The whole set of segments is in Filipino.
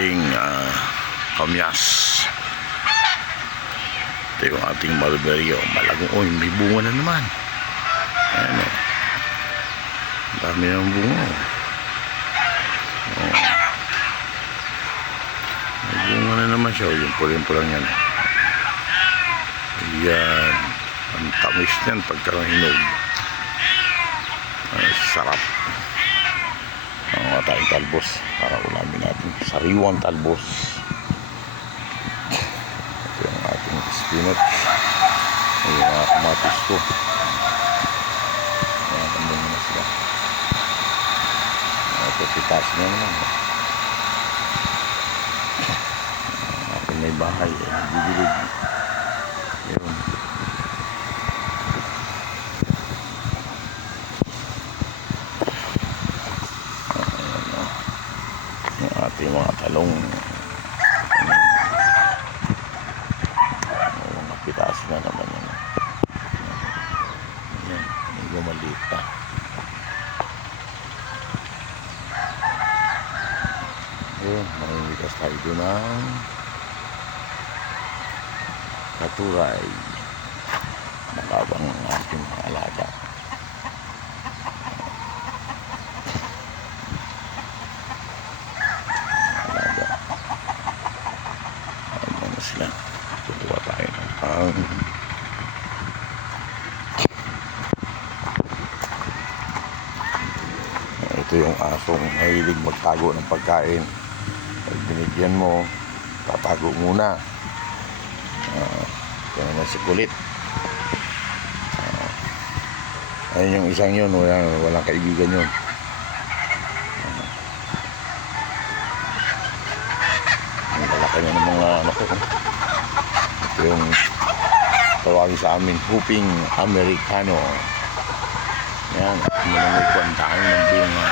ating kamyas. Ito yung ating mulberry. Malagong. Uy, may bunga na naman. Ayan o. Dami ng bunga. May bunga na naman siya. Yung pulang-pulang yan. Ayan. Ang tamis niyan pagkarang hinog. Ay, sarap. Ang mga tayong talbos para ulamin natin. Sariwang talbos. Ito yung ating spinach. Yung mga kamatis ko. Ayan, kambing na sila. Ito, pitas na naman. Ating may bahay. Bibilid. Yun. Yung ating mga talong. Mga pitas na naman yan. Ayan, medyo maliit pa. Ayun, mamimitas tayo doon ng katuray. Nakabang ang ating alaga. Sila kukuha tayo ng pang ito yung asong mahilig magtago ng pagkain. Pag binigyan mo, tatago muna. Ito naman si kulit. Ayun yung isang yun, walang kaibigan yun. Ang lalaki na ng mga ano ko. Ito yung tawagin sa amin, Hooping Americano. Yan, may kwantaan ng bunga.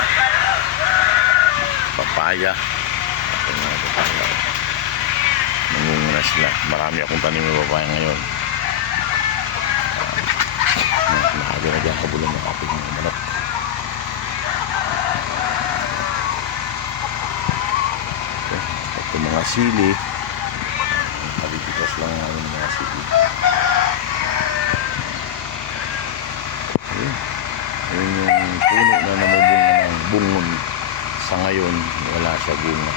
Papaya. Ito nga papaya. Nangungunas sila. Marami akong tanim ng papaya ngayon. Maaga na dyan kabulan ng ating mga manok. Ito mga sili. Palipitas lang namin mga sili. Ayun yung puno na namubunga ng bungon. Sa ngayon, wala siya bunga.